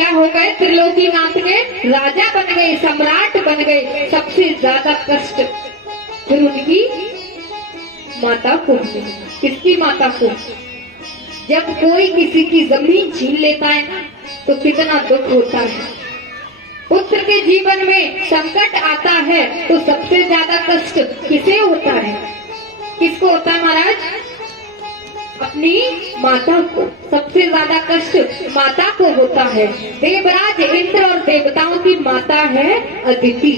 क्या हो गए, त्रिलोकीनाथ के राजा बन गए, सम्राट बन गए। सबसे ज्यादा कष्ट फिर उनकी माता को मिले। किसकी माता को? जब कोई किसी की जमीन छीन लेता है ना तो कितना दुख होता है। पुत्र के जीवन में संकट आता है तो सबसे ज्यादा कष्ट किसे होता है? किसको होता है महाराज? अपनी माता को। सबसे ज्यादा कष्ट माता को होता है। देवराज इंद्र और देवताओं की माता है अदिति।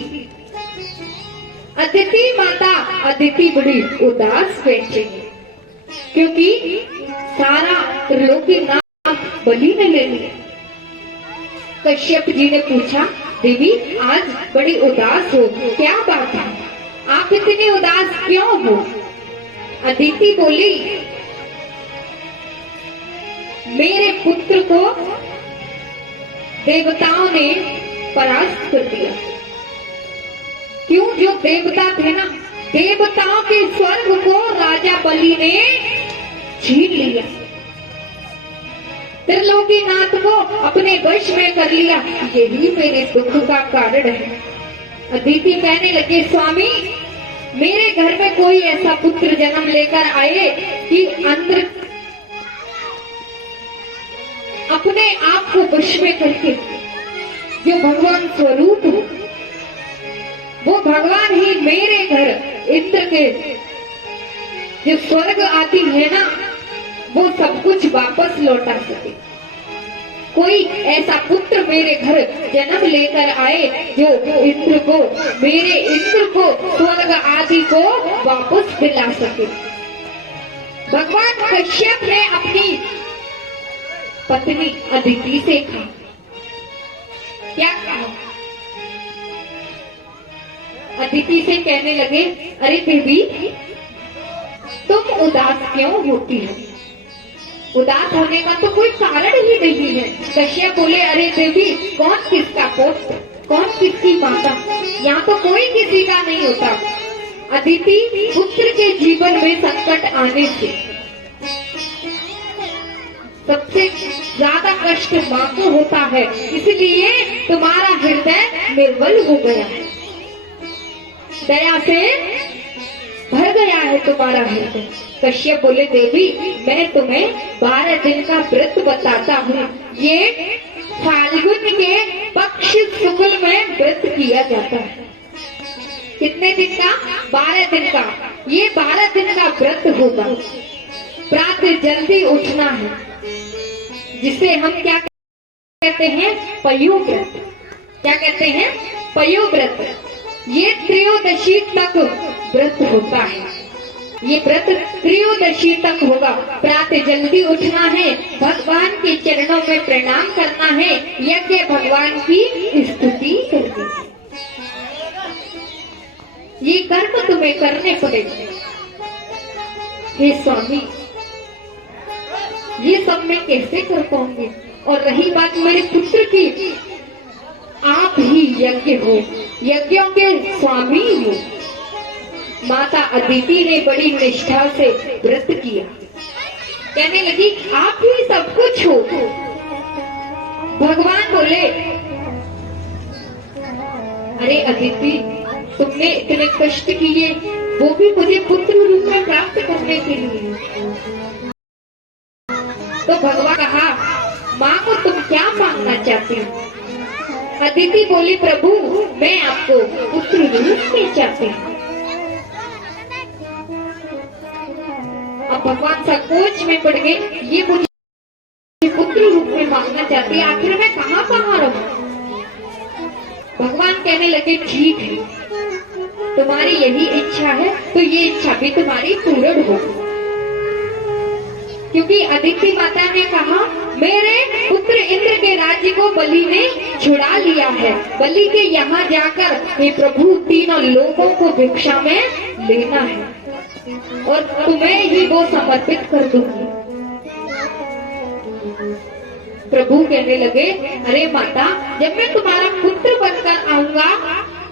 अदिति माता, अदिति बड़ी उदास बैठी है क्योंकि सारा त्रिलोकीनाथ बलि ने ले लिया। कश्यप जी ने पूछा, देवी आज बड़ी उदास हो, क्या बात है? आप इतनी उदास क्यों हो? अदिति बोली, मेरे पुत्र को देवताओं ने परास्त कर दिया। क्यों? जो देवता थे ना, देवताओं के स्वर्ग को राजा बलि ने छीन लिया, त्रिलोकीनाथ को अपने वश में कर लिया। यही मेरे दुख का कारण है। अदिति कहने लगे, स्वामी मेरे घर में कोई ऐसा पुत्र जन्म लेकर आए कि अंदर अपने आप को वश में करके जो भगवान स्वरूप हो, वो भगवान ही मेरे घर इंद्र के जो स्वर्ग आदि है ना, वो सब कुछ वापस लौटा सके। कोई ऐसा पुत्र मेरे घर जन्म लेकर आए जो इंद्र को, मेरे इंद्र को स्वर्ग आदि को वापस दिला सके। भगवान कश्यप ने अपनी पत्नी अदिति से कहा, क्या कहा? अदिति से कहने लगे, अरे देवी तुम उदास क्यों होती हो? उदास होने का तो कोई कारण ही नहीं है। कश्यप बोले, अरे देवी कौन किसका पुत्र, कौन किसकी माता, यहाँ तो कोई किसी का नहीं होता। अदिति, पुत्र के जीवन में संकट आने से सबसे ज्यादा कष्ट माँ को होता है, इसलिए तुम्हारा हृदय निर्बल हो गया है, दया से भर गया है तुम्हारा हृदय। कश्यप बोले, देवी मैं तुम्हें 12 दिन का व्रत बताता हूँ। ये फाल्गुन के पक्ष शुक्ल में व्रत किया जाता है। कितने दिन का? 12 दिन का। ये 12 दिन का व्रत होगा। प्रातः जल्दी उठना है, जिसे हम क्या कहते हैं? पयोव्रत। क्या कहते हैं? पयोव्रत। ये त्रयोदशी तक व्रत होता है। ये व्रत त्रयोदशी तक होगा। प्रातः जल्दी उठना है, भगवान के चरणों में प्रणाम करना है, यज्ञ भगवान की स्तुति करनी है। ये कर्म तुम्हें करने पड़ेंगे। हे स्वामी, ये सब मैं कैसे कर पाऊंगी? और रही बात मेरे पुत्र की, आप ही यज्ञ हो, यज्ञों के स्वामी हो। माता अदिति ने बड़ी निष्ठा से व्रत किया। कहने लगी, आप ही सब कुछ हो। भगवान बोले, अरे अदिति तुमने इतने कष्ट किए, वो भी मुझे पुत्र रूप में प्राप्त करने के लिए। तो भगवान कहा, माँ को तुम क्या मांगना चाहती हो? अदिति बोली, प्रभु मैं आपको पुत्र रूप में चाहती हूँ। अब भगवान संकोच में पड़ गए, ये मुझे पुत्र रूप में मांगना चाहती है, आखिर मैं कहाँ रहूं? भगवान कहने लगे, ठीक है, तुम्हारी यही इच्छा है तो ये इच्छा भी तुम्हारी पूर्ण हो। क्योंकि अदिति माता ने कहा, मेरे पुत्र इंद्र के राज्य को बलि ने छुड़ा लिया है। बलि के यहाँ जाकर हे प्रभु तीनों लोगों को भिक्षा में लेना है और तुम्हें ही वो समर्पित कर दूंगी। प्रभु कहने लगे, अरे माता जब मैं तुम्हारा पुत्र बनकर आऊंगा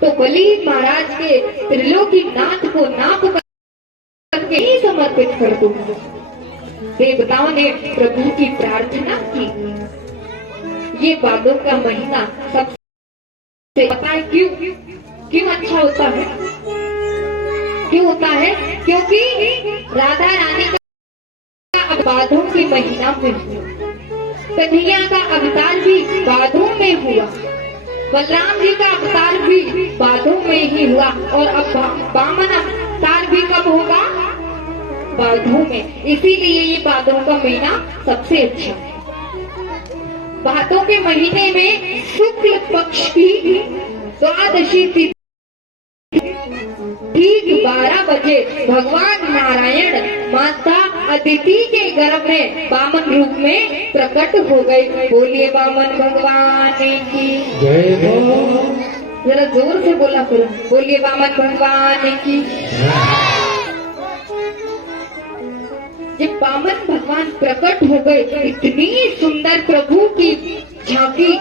तो बलि महाराज के त्रिलोकीनाथ को नाप करके ही समर्पित कर दूंगा। देवताओं ने प्रभु की प्रार्थना की। ये भादों का महीना सबसे पता है क्यों अच्छा होता है? क्यों होता है? क्योंकि राधा रानी का भादों के महीना में हुआ, कन्हैया का अवतार भी भादों में हुआ, बलराम जी का अवतार भी भादों में ही हुआ, और अब वामन अवतार भी कब होगा? भादों में। इसीलिए ये भादों का महीना सबसे अच्छा है। भादों के महीने में शुक्ल पक्ष की द्वादशी तिथि ठीक 12 बजे भगवान नारायण माता अदिति के गर्भ में वामन रूप में प्रकट हो गए। बोलिए वामन भगवान की जय हो। जरा जोर से बोला करो, बोलिए वामन भगवान की। जब वामन भगवान प्रकट हो गए, इतनी सुंदर प्रभु की झांकी,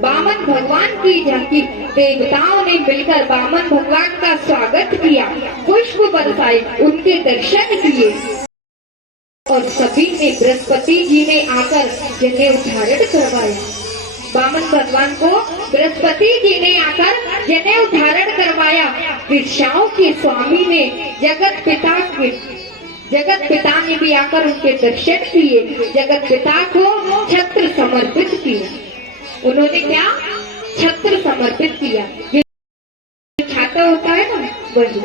वामन भगवान की झांकी, देवताओं ने मिलकर वामन भगवान का स्वागत किया, पुष्प बरसाए, उनके दर्शन किए, और सभी ने बृहस्पति जी ने आकर जनेऊ धारण करवाया। वामन भगवान को बृहस्पति जी ने आकर जनेऊ धारण करवाया। विरसाओं के स्वामी ने जगत पिता ने भी आकर उनके दर्शन किए, जगत पिता को छत्र समर्पित किया। उन्होंने क्या? छत्र समर्पित किया। ये छाता होता है ना, वही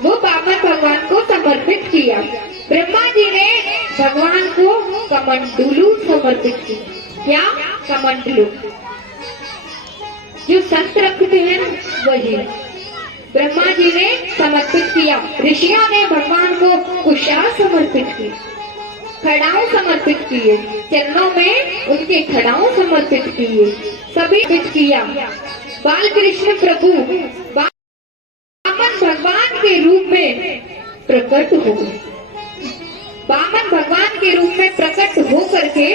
वो वामन भगवान को समर्पित किया। ब्रह्मा जी ने भगवान को कमंडलू समर्पित किया। क्या? कमंडलू, जो संत रखते हैं ना, वही ब्रह्मा जी ने समर्पित किया। ऋषियों ने भगवान को कुशा समर्पित की, खड़ाऊ समर्पित किए, चरणों में उनके खड़ाऊ समर्पित किए, सभी समर्पित किया। बाल कृष्ण प्रभु वामन भगवान के रूप में प्रकट हो गए। वामन भगवान के रूप में प्रकट हो करके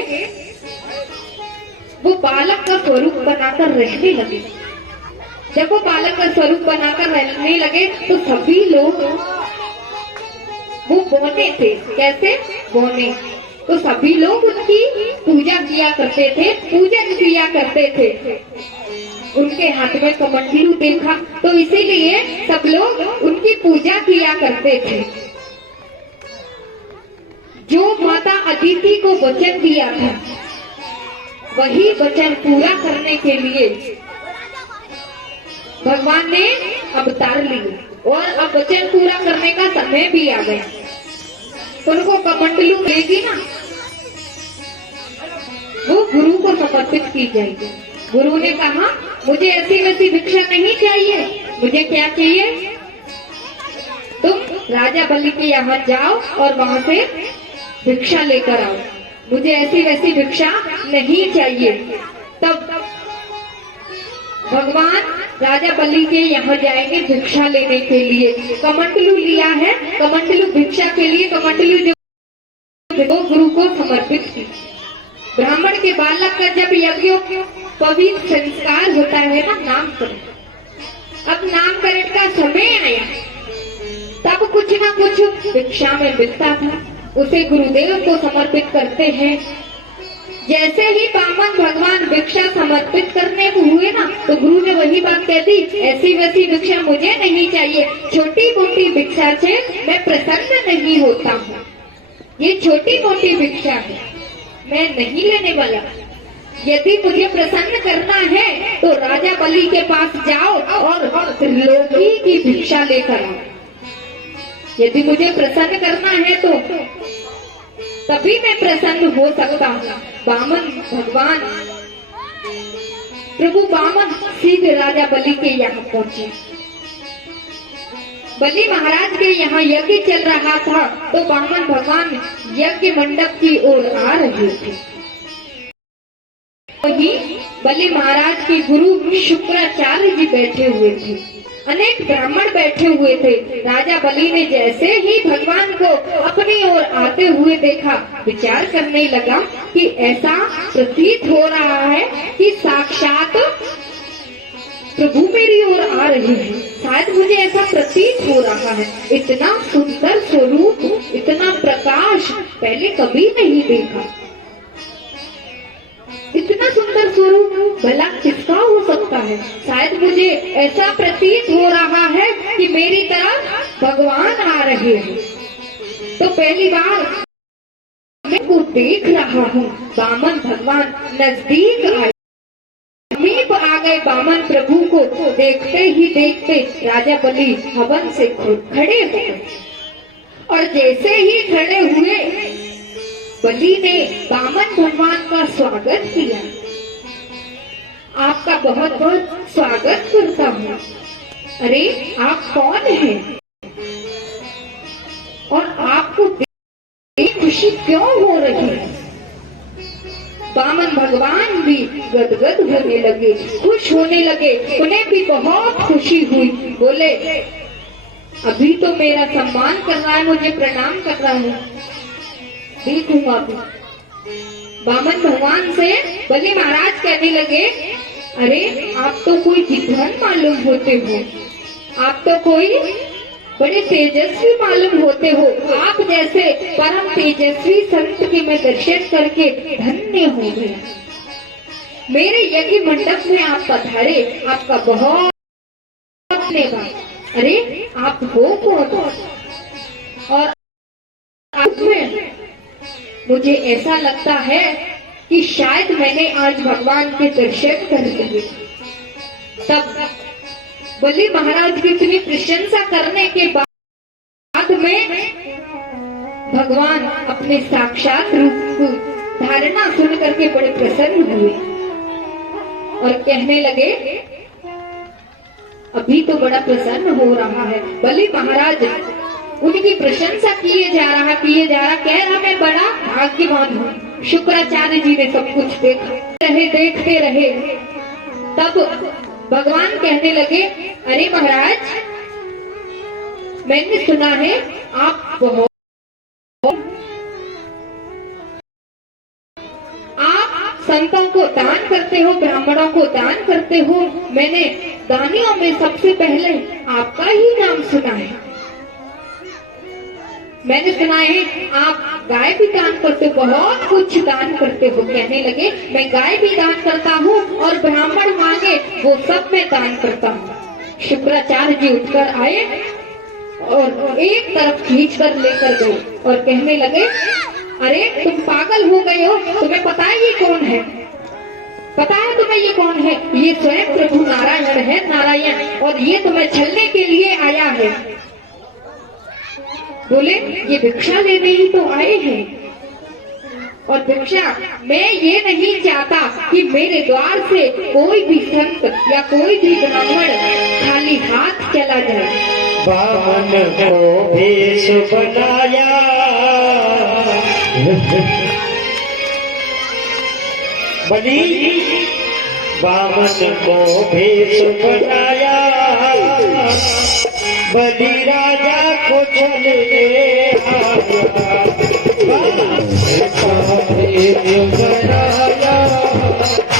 वो बालक का स्वरूप बनाकर रहने लगे। जब वो बालक का स्वरूप बनाकर रहने लगे तो सभी लोग, वो बोने थे, कैसे बोने, तो सभी लोग उनकी पूजा किया करते थे, पूजन किया करते थे। उनके हाथ में कमंडलू देखा तो इसीलिए सब लोग उनकी पूजा किया करते थे। जो माता अदिति को वचन दिया था, वही वचन पूरा करने के लिए भगवान ने अवतार लिए, और अब वचन पूरा करने का समय भी आ गया। उनको कमंडलू देगी ना, वो गुरु को समर्पित की जाएगी। गुरु ने कहा मुझे ऐसी वैसी भिक्षा नहीं चाहिए, मुझे क्या चाहिए? तुम राजा बलि के यहाँ जाओ और वहाँ से भिक्षा लेकर आओ, मुझे ऐसी वैसी भिक्षा नहीं चाहिए। तब भगवान राजा बलि के यहाँ जाएंगे भिक्षा लेने के लिए। कमंडलू लिया है, कमंडलू भिक्षा के लिए, कमंडलू जो गुरु को समर्पित की। ब्राह्मण के बालक का जब यज्ञ पवित्र संस्कार होता है ना, नामकरण, अब नामकरण का समय आया, तब कुछ ना कुछ भिक्षा में मिलता था, उसे गुरुदेव को समर्पित करते हैं। जैसे ही वामन भगवान भिक्षा समर्पित करने को हुए ना, तो गुरु ने वही बात कह दी, ऐसी वैसी भिक्षा मुझे नहीं चाहिए, छोटी मोटी भिक्षा से मैं प्रसन्न नहीं होता हूँ, ये छोटी मोटी भिक्षा है, मैं नहीं लेने वाला। यदि मुझे प्रसन्न करना है तो राजा बलि के पास जाओ और त्रिलोकी की भिक्षा लेकर आओ। यदि मुझे प्रसन्न करना है तो तभी मैं प्रसन्न हो सकता हूँ। वामन भगवान प्रभु वामन सीधे राजा बलि के यहाँ पहुंचे। बलि महाराज के यहाँ यज्ञ चल रहा था, तो वामन भगवान यज्ञ मंडप की ओर आ रहे थे। वही बलि महाराज के गुरु शुक्राचार्य जी बैठे हुए थे, अनेक ब्राह्मण बैठे हुए थे। राजा बलि ने जैसे ही भगवान को अपनी ओर आते हुए देखा, विचार करने लगा कि ऐसा प्रतीत हो रहा है कि साक्षात प्रभु मेरी ओर आ रहे हैं, शायद मुझे ऐसा प्रतीत हो रहा है। इतना सुंदर स्वरूप, इतना प्रकाश पहले कभी नहीं देखा। है। शायद मुझे ऐसा प्रतीत हो रहा है कि मेरी तरफ भगवान आ रहे हैं। तो पहली बार मैं को देख रहा हूँ। बामन भगवान नजदीक आए, समीप आ गए। बामन प्रभु को देखते ही देखते राजा बलि हवन से खड़े हो गए, और जैसे ही खड़े हुए बलि ने बामन भगवान का स्वागत किया। आपका बहुत बहुत स्वागत करता हूँ। अरे आप कौन हैं और आपको देख खुशी क्यों हो रही है? बामन भगवान भी गदगद होने लगे, खुश होने लगे। उन्हें भी बहुत खुशी हुई। बोले, अभी तो मेरा सम्मान कर रहा है, मुझे प्रणाम कर रहा है, देखूंगा भी। बामन भगवान से बलि महाराज कहने लगे, अरे आप तो कोई विद्वान मालूम होते हो, आप तो कोई बड़े तेजस्वी मालूम होते हो। आप जैसे परम तेजस्वी संत के मैं दर्शन करके धन्य हो गया। मेरे यज्ञ मंडप में आप पधारे, आपका बहुत धन्यवाद। अरे आप हो कौन? और आप में मुझे ऐसा लगता है कि शायद मैंने आज भगवान के दर्शन कर लिए। तब बलि महाराज की इतनी प्रशंसा करने के बाद में भगवान अपने साक्षात रूप धारणा सुन करके बड़े प्रसन्न हुए और कहने लगे, अभी तो बड़ा प्रसन्न हो रहा है। बलि महाराज उनकी प्रशंसा किए जा रहा कह रहा मैं बड़ा भाग्यवान हूँ। शुक्राचार्य जी ने सब कुछ देखते रहे। तब भगवान कहने लगे, अरे महाराज, मैंने सुना है आप संतों को दान करते हो, ब्राह्मणों को दान करते हो। मैंने दानियों में सबसे पहले आपका ही नाम सुना है। मैंने सुना है आप गाय भी दान करते हो, बहुत कुछ दान करते हो। कहने लगे, मैं गाय भी दान करता हूँ और ब्राह्मण मांगे वो सब मैं दान करता हूँ। शुक्राचार्य जी उठकर आए और एक तरफ खींच कर लेकर गए और कहने लगे, अरे तुम पागल हो गए हो, तुम्हें पता है ये कौन है? पता है तुम्हें ये कौन है? ये स्वयं प्रभु नारायण है, नारायण, और ये तुम्हें छलने के लिए आया है। बोले, ये भिक्षा लेने ही तो आए हैं, और भिक्षा मैं ये नहीं चाहता कि मेरे द्वार से कोई भी संत या कोई भी ब्राह्मण खाली हाथ चला जाए। बामन को भेष बनाया, बलि बामन को भेष बनाया, बलि राजा को चले आया।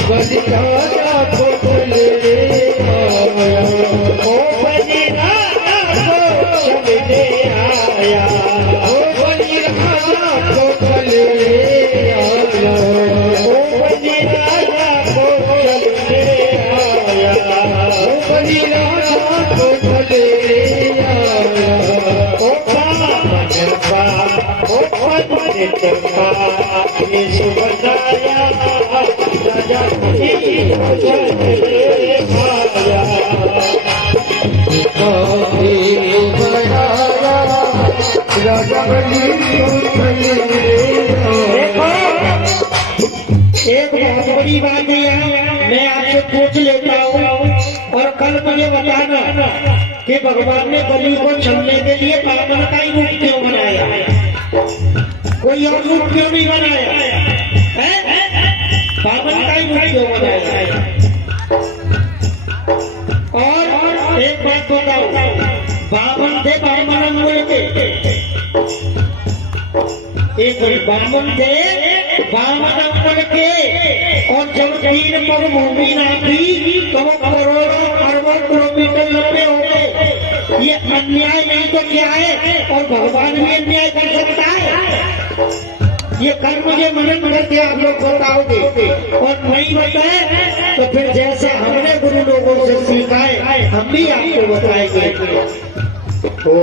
बलि राजा को चले आया, ओ बलि राजा को चले आया, ओ बलि राजा को चले आया, ओ बलि राजा को चले आया, ओ बलि राजा को चले बनाया, राजा एक बहुत बड़ी बात है, मैं आपसे पूछ लेता हूँ और कल मुझे बताना कि भगवान ने बलि को छलने के लिए बामन का ही रूप क्यों बनाया, कोई और रूप क्यों नहीं बनाया? बामन का ही रूप क्यों बनाया? और एक बात बताओ, बामन थे, बामन हुए थे, एक बामन थे, बामन अंगल के, और जब 3 पग भूमि नापी तो वो करोड़ों अरबों किलोमीटर लंबे हो गए। ये अन्याय नहीं तो क्या है? और भगवान भी अन्याय कर सकता है? ये कर्म मुझे मनन करके आप लोग बताओगे, और नहीं बताए तो फिर जैसा हमने गुरु लोगों से सीखा है हम भी आपको बताएंगे। ओ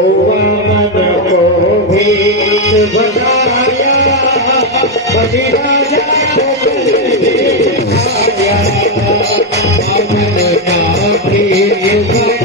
मन को भेष बनाया, बलि राजा को बलि आया, मन का भेष